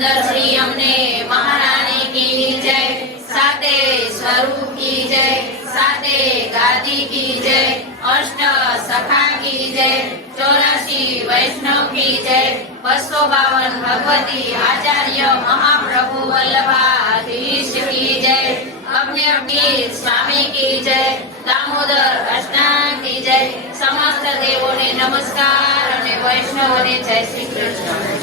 सुंदर श्री अमने महारानी की जय, साते स्वरूप की जय, साते गादी की जय, अष्ट सखा की जय, 84 वैष्णव की जय, 252 भगवती आचार्य महाप्रभु वल्लभाधीश की जय, अग्निपीठ स्वामी की जय, दामोदर अष्टांग की जय। समस्त देवों ने नमस्कार और वैष्णवों ने जय श्री कृष्ण।